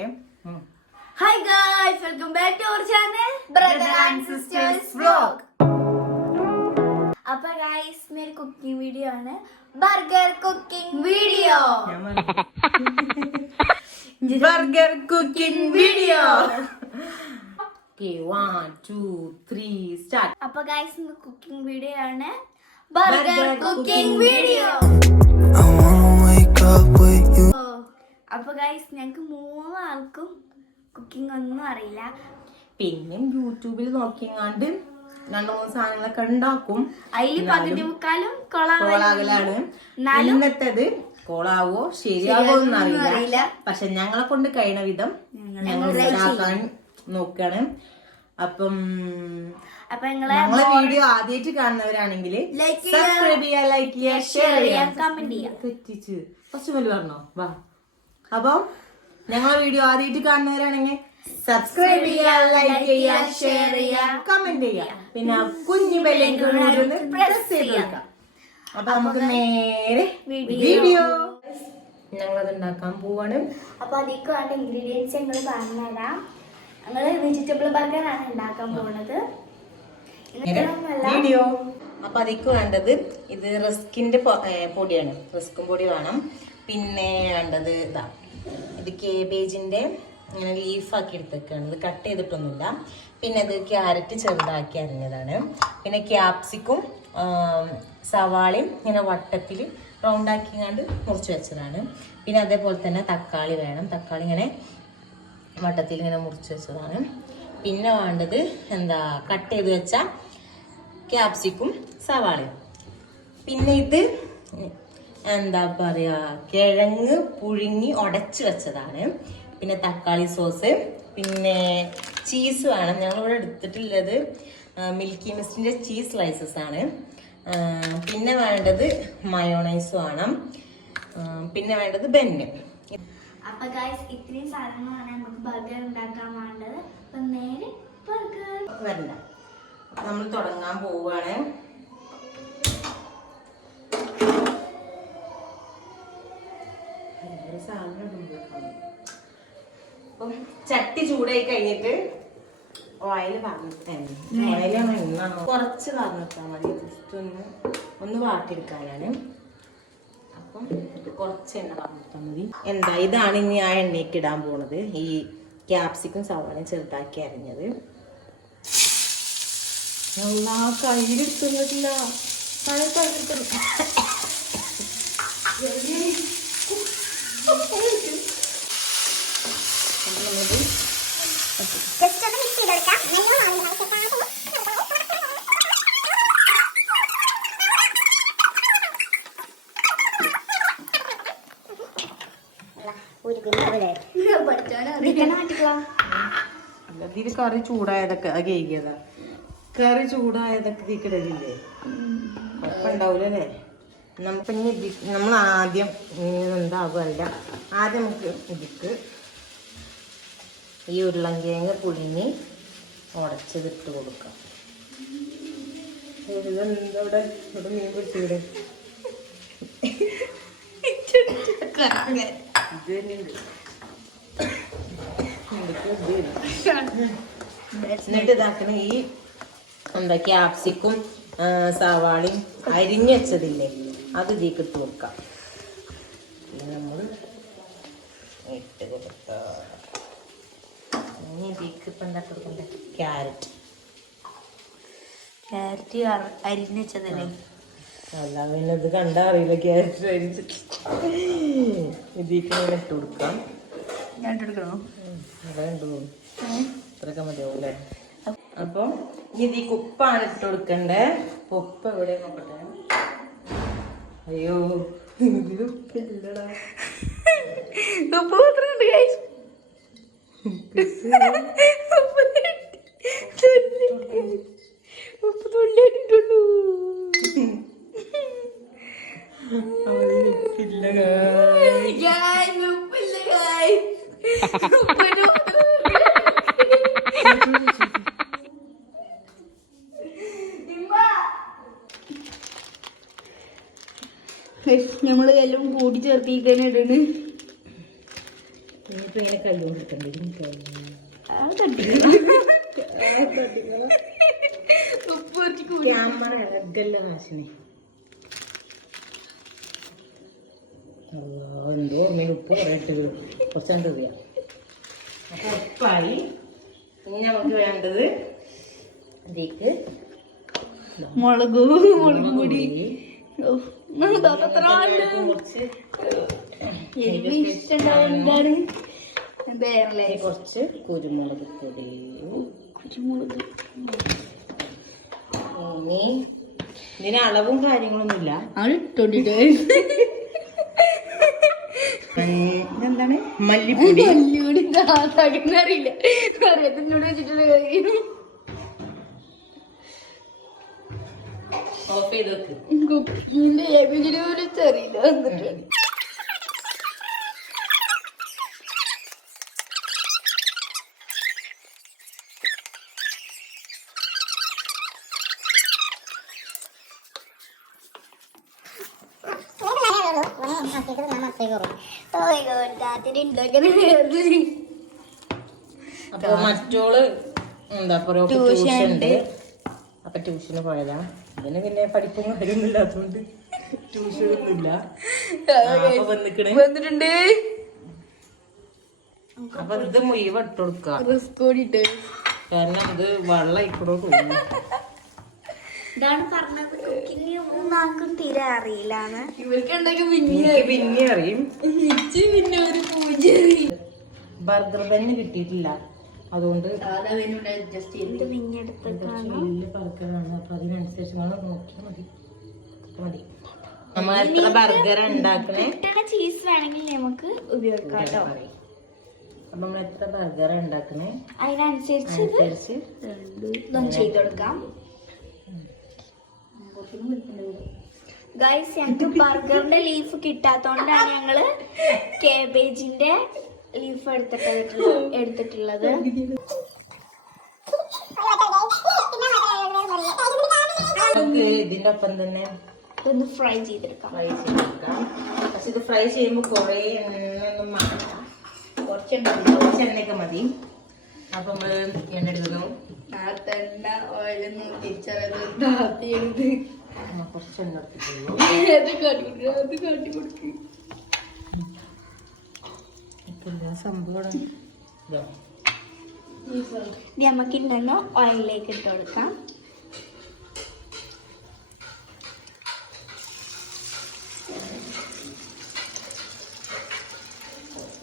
Okay. Hi guys, welcome back to our channel Brother and Sisters Vlog. അപ്പോൾ guys, मेरी cooking video ആണ് burger cooking video. Burger cooking video. Okay, 1, 2, 3, start. അപ്പോൾ guys, ഇന്ന് cooking video ആണ് burger cooking video. അപ്പോൾ guys, ഞങ്ങൾക്ക് മൂന്നാൾക്കും cooking ഒന്നും അറിയില്ല. പിന്നെ യൂട്യൂബിൽ നോക്കിയങ്ങാണ്ട് 2-3 സാധനങ്ങളൊക്കെ ഉണ്ടാക്കും. അതിൽ പകുതി മുക്കാലും കൊളാകലാണ്. ഇന്നത്തേത് കൊളാവോ ശരിയാവോ ഒന്നും അറിയില്ല. പക്ഷെ ഞങ്ങളെ കൊണ്ട് കഴിയുന്ന വിധം ഞങ്ങൾ ഉണ്ടാക്കാൻ നോക്കാണ്. അപ്പം ഞങ്ങളെ വീഡിയോ ആദ്യമായിട്ട് കാണുന്നവരാണെങ്കിൽ സബ്സ്ക്രൈബ് ചെയ്യാ, ലൈക്ക് ചെയ്യാ, ഷെയർ ചെയ്യാ, കമന്റ് ചെയ്യാം. തെറ്റിച്ച് ഫസ്റ്റ് പോലെ പറഞ്ഞോ വാ. അപ്പൊ ഞങ്ങളെ വീഡിയോ ആദ്യമായിട്ട് കാണുന്നവരാണെങ്കിൽ സബ്സ്ക്രൈബ് ചെയ്യാ, ലൈക്ക് ചെയ്യാ, ഷെയർ ചെയ്യാ, കമന്റ് ചെയ്യാ, പിന്നെ കുഞ്ഞു ബെല്ലൈക്കൺ പ്രസ് ചെയ്ത് വെക്കാം. അപ്പൊ നമുക്ക് നേരെ വീഡിയോ ഞങ്ങളത് ഉണ്ടാക്കാൻ പോവാണ്. അപ്പൊ അതിലേക്ക് വേണ്ട ഇൻഗ്രീഡിയൻസ് ഞങ്ങൾ പറഞ്ഞുതരാം. ഞങ്ങള് വെജിറ്റബിൾ ബർഗർ ആണ് ഉണ്ടാക്കാൻ പോകുന്നത്. വീഡിയോ. അപ്പൊ അതിലേക്ക് വേണ്ടത് ഇത് റിസ്കിന്റെ പൊടിയാണ്. റിസ്കും പൊടി വേണം. പിന്നെ വേണ്ടത് ഇതാ, ഇത് കേബേജിന്റെ ഇങ്ങനെ ലീഫാക്കി എടുത്തേക്കാണ്. ഇത് കട്ട് ചെയ്തിട്ടൊന്നുമില്ല. പിന്നെ ഇത് ക്യാരറ്റ് ചെറുതാക്കി അരിഞ്ഞതാണ്. പിന്നെ ക്യാപ്സിക്കും സവാളയും ഇങ്ങനെ വട്ടത്തിൽ റൗണ്ടാക്കിങ്ങാണ്ട് മുറിച്ച് വെച്ചതാണ്. പിന്നെ അതേപോലെ തന്നെ തക്കാളി വേണം. തക്കാളി ഇങ്ങനെ വട്ടത്തിൽ ഇങ്ങനെ മുറിച്ച് വെച്ചതാണ്. പിന്നെ വേണ്ടത് എന്താ, കട്ട് ചെയ്ത് വെച്ച ക്യാപ്സിക്കും സവാളയും. പിന്നെ ഇത് എന്താ പറയാ, കിഴങ്ങ് പുഴുങ്ങി ഉടച്ച് വെച്ചതാണ്. പിന്നെ തക്കാളി സോസ്, പിന്നെ ചീസ് വേണം. ഞങ്ങളിവിടെ എടുത്തിട്ടുള്ളത് മിൽക്കി മിസ്റ്റിന്റെ ചീസ് സ്ലൈസസ് ആണ്. പിന്നെ വേണ്ടത് മയോണൈസ് വേണം. പിന്നെ വേണ്ടത് ബെന്ന്. അപ്പൊ ഗൈസ്, ഇത്രയും സാധനങ്ങളാണ് നമുക്ക് ബർഗർ ഉണ്ടാക്കാൻ വേണ്ടത്. അപ്പൊ നേരെ ബർഗർ വരണ്ട, നമ്മൾ തുടങ്ങാൻ പോവാണ്. അപ്പം ചട്ടി ചൂടായി കഴിഞ്ഞിട്ട് ഓയിൽ കുറച്ച് പറഞ്ഞിട്ടാൽ മതി. ജസ്റ്റ് ഒന്ന് വാട്ടിയെടുക്കാനാണ്. അപ്പം കുറച്ച് എണ്ണ പറഞ്ഞിട്ടാൽ മതി. എന്താ, ഇതാണ് ഇനി ആ എണ്ണയ്ക്ക് ഇടാൻ പോണത്. ഈ ക്യാപ്സിക്കും സവാളയും ചെറുതാക്കി അരിഞ്ഞത്. എല്ലാ കയ്യിലെടുത്തില്ല. ഇതിൽ കറി ചൂടായതൊക്കെ കേക്കിയതാ. കറി ചൂടായതൊക്കെ ഇതിക്കിടലില്ലേ, കുഴപ്പമുണ്ടാവൂലേ. നമുക്കിനി നമ്മൾ ആദ്യം എന്താകുമല്ല, ആദ്യം നമുക്ക് ഇതിക്ക് ഈ ഉരുളൻകിഴങ്ങ് പുഴുങ്ങി ഉടച്ചതിട്ട് കൊടുക്കാം. ഇവിടെ മീൻ പിടിച്ചിവിടെ എന്നിട്ട് ഇതാക്കണ ഈ എന്താ ക്യാപ്സിക്കും സവാളയും അരിഞ്ഞു വെച്ചതില്ലേ, അത് ഇതിലേക്ക് ഇട്ട് കൊടുക്കാം. നമ്മൾ ഇട്ട് കൊടുക്കാം. ഇതിലേക്ക് ഇപ്പം എന്താ കൊടുക്കണ്ടേ, ക്യാരറ്റ് അരിഞ്ഞു വെച്ചതല്ലേ. അല്ല പിന്നെ ഇത് കണ്ടാ അറിയില്ല. ക്യാരറ്റ് അരിച്ചിട്ട് ഇതിലേക്ക് ഇങ്ങനെ ഇട്ട് കൊടുക്കാം. ഞാൻ ഇട്ടെടുക്കണോ? ഇത്രയൊക്കെ മതിയാവൂല്ലേ. അപ്പൊ ഇതിക്ക് ഉപ്പാണ് ഇട്ട് കൊടുക്കണ്ടേ. ഉപ്പ് എവിടെ നോക്കട്ടെ. അയ്യോ, ഉപ്പില്ലടാ. ഉപ്പ് മാത്രമുണ്ട് ഗൈസ്. ഉപ്പ് തുള്ളിയിട്ടുള്ളൂ. ഉപ്പില്ല നമ്മള് എല്ലാം കൂടി ചേർത്തിക്കഴിഞ്ഞിട്ടുണ്ട്. ഇനിയിപ്പോ ഇങ്ങനെ കല്ലുകൊണ്ടിരിക്കണ്ടേ ക്യാമറ ഇളകല്ല ഹാഷിനെ. എന്തോ ഓർമ്മയിൽ ഉപ്പ് കുറേട്ടത് കുറച്ച് കണ്ടത്. അപ്പൊ ഉപ്പായി. ഇനി നമുക്ക് വേണ്ടത് അതിലേക്ക് മുളക് പൊടി, കുറച്ച് കുരുമുളക് പൊടി. ഇനി ഇതിന് അളവും കാര്യങ്ങളൊന്നുമില്ല. എന്താണ് മല്ലിപ്പൊടി. അറിയില്ല അറിയാത്തന്നോട് വെച്ചിട്ടുള്ള ഓഫ് ചെയ്ത് വെക്ക്. കുക്കിങ്ങിന്റെ അറിയില്ല വന്നിട്ട്. അപ്പൊ മറ്റോള് എന്താ പറയാ ട്യൂഷൻ ഉണ്ട്. അപ്പൊ ട്യൂഷന് പോയതാ. ഇതിന് പിന്നെ പഠിപ്പും കാര്യമൊന്നും ഇല്ലാത്തോണ്ട് ട്യൂഷനൊന്നും ഇല്ല. വന്നിട്ടുണ്ട്. അപ്പൊ ഇത് മുഴുവൻ ഇട്ട് കൊടുക്കുക. കാരണം ഇത് വെള്ളം ഇക്കൂടെ തോന്നുന്നു. ഇതാണ് പറഞ്ഞത്, കുക്കിംഗ് ഒന്നും ആർക്കും തീരെ അറിയില്ലാന്ന്. പിന്നെ അറിയും. ബർഗർ തന്നെ കിട്ടിയിട്ടില്ല, അതുകൊണ്ട് ബർഗറാണ്. അപ്പൊ അതിനനുസരിച്ച് നോക്കിയാൽ മതി. മതി. നമ്മൾ എത്ര ബർഗർ ഉണ്ടാക്കണേ ചീസ് വേണമെങ്കിൽ നമുക്ക് ഉപയോഗിക്കാം കേട്ടോ. അപ്പൊ നമ്മൾ എത്ര ബർഗർ ഉണ്ടാക്കണേ അതിനനുസരിച്ച് ചെയ്ത് കൊടുക്കാം. ഗൈസ്, ഞങ്ങൾക്ക് ബർഗറിന്റെ ലീഫ് കിട്ടാത്തോണ്ടാണ് ഞങ്ങള് കേബേജിന്റെ ലീഫ് എടുത്തിട്ടുള്ളത്. ഇതിന്റെ ഒപ്പം തന്നെ ഇതൊന്ന് ഫ്രൈ ചെയ്തെടുക്കാം. പക്ഷെ ഇത് ഫ്രൈ ചെയ്യുമ്പോ കൊറേ എണ്ണയൊന്നും വേണ്ട, കുറച്ച് എണ്ണയൊക്കെ മതി. അപ്പൊ നമ്മള് എണ്ണ എടുക്കുന്നു. കുറച്ച് എണ്ണ സംഭവം നമുക്ക് ഉണ്ടെങ്കിൽ ഓയിലിലേക്ക് ഇട്ട് കൊടുക്കാം.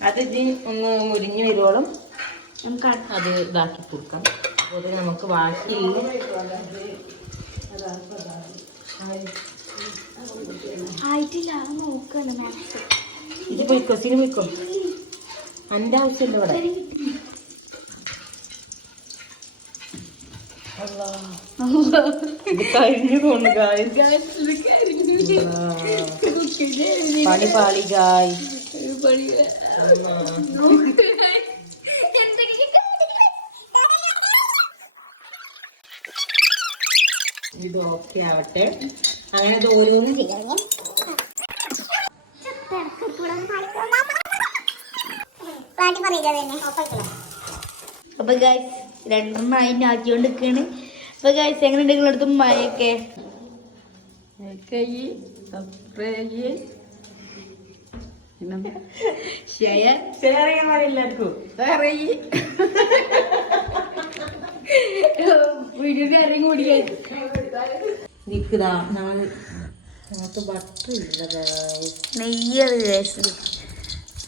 അത് ഇതിന് ഒന്ന് മുരിഞ്ഞു വരുവോളം നമുക്ക് അത് ഇതാക്കി കൊടുക്കാം. അതുപോലെ നമുക്ക് ബാക്കിയില്ല ആയിട്ടില്ല, നോക്കണം. ഇത് പോയിക്കോ, സിനി പോയിക്കോ, എൻ്റെ ആവശ്യമില്ല ഇവിടെ. ഇത് കഴിഞ്ഞു തോന്നുന്നു ഗായ്സ്. പണി പാളി ഗായ്. ഇത് ഓക്കെ ആവട്ടെ. അങ്ങനെ ഇത് ഓരോന്നും ചെയ്യാം. അപ്പൊ ഗൈസ് രണ്ടും മൈൻ ആക്കിക്കൊണ്ടിരിക്കാണ്. അപ്പൊ ഗൈസ് എങ്ങനെ ഉണ്ടെങ്കിലും അടുത്ത് മയൊക്കെ വീഡിയോ കാര്യം കൂടി നിൽക്കുതാ. ഞങ്ങൾക്ക് ബട്ടർ ഇല്ല. നെയ്യ്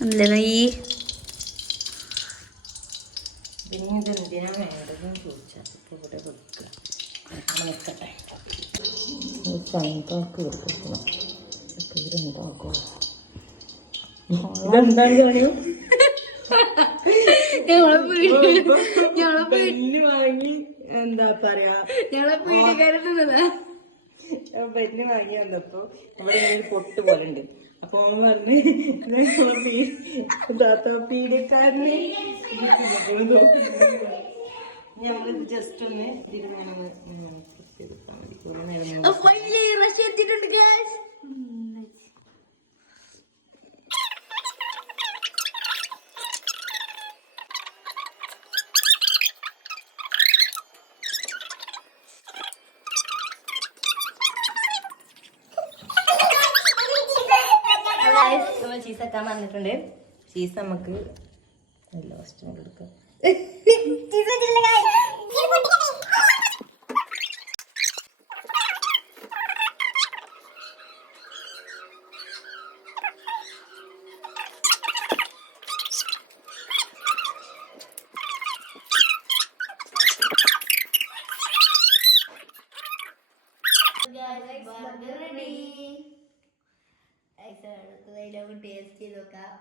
അല്ല നെയ്യ് പിന്നെ ഇതെന്തിനാ വേണ്ടതെന്ന് ചോദിച്ചാൽ ഇപ്പൊ ഇവിടെ വെക്കുക. നോക്കട്ടെ, ചങ്കാക്ക് വെക്കണം. ഇവരുണ്ടാക്കോ? ഇതെന്താണ് പറയൂ? പെണ്ണ് വാങ്ങി എന്താ പറയാ, പെണ്ണ് വാങ്ങി വന്നപ്പോ ഇവിടെ ഒരു പൊട്ട് പോലെ ഉണ്ട്. അപ്പൊ അവൻ പറഞ്ഞ് പീഡിയക്കാരന് ഞമ്മളിത് ജസ്റ്റ് ഒന്ന് ചീസ് വെക്കാൻ പറഞ്ഞിട്ടുണ്ട്. ചീസ് നമുക്ക് ലാസ്റ്റ് എടുക്കാം. ടേസ്റ്റ് ചെയ്ത് നോക്കാം.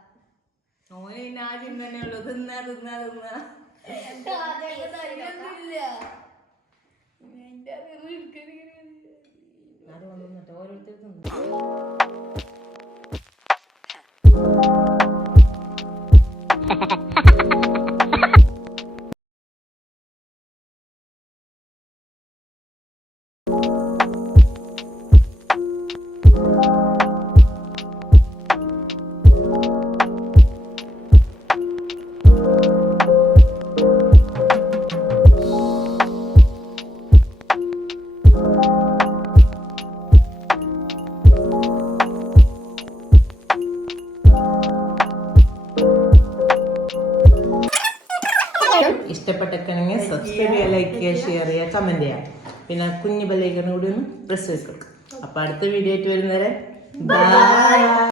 ഇഷ്ടപ്പെട്ടൊക്കെയാണെങ്കിൽ സബ്സ്ക്രൈബ് ചെയ്യുക, ലൈക്ക് ചെയ്യുക, ഷെയർ ചെയ്യുക, കമന്റ് ചെയ്യുക. പിന്നെ കുഞ്ഞു ബെല്ലൈക്കൺ കൂടി ഒന്ന് പ്രസ് ചെയ്ത് കൊടുക്കുക. അപ്പൊ അടുത്ത വീഡിയോ ആയിട്ട് വരുന്നവരെ ബൈ.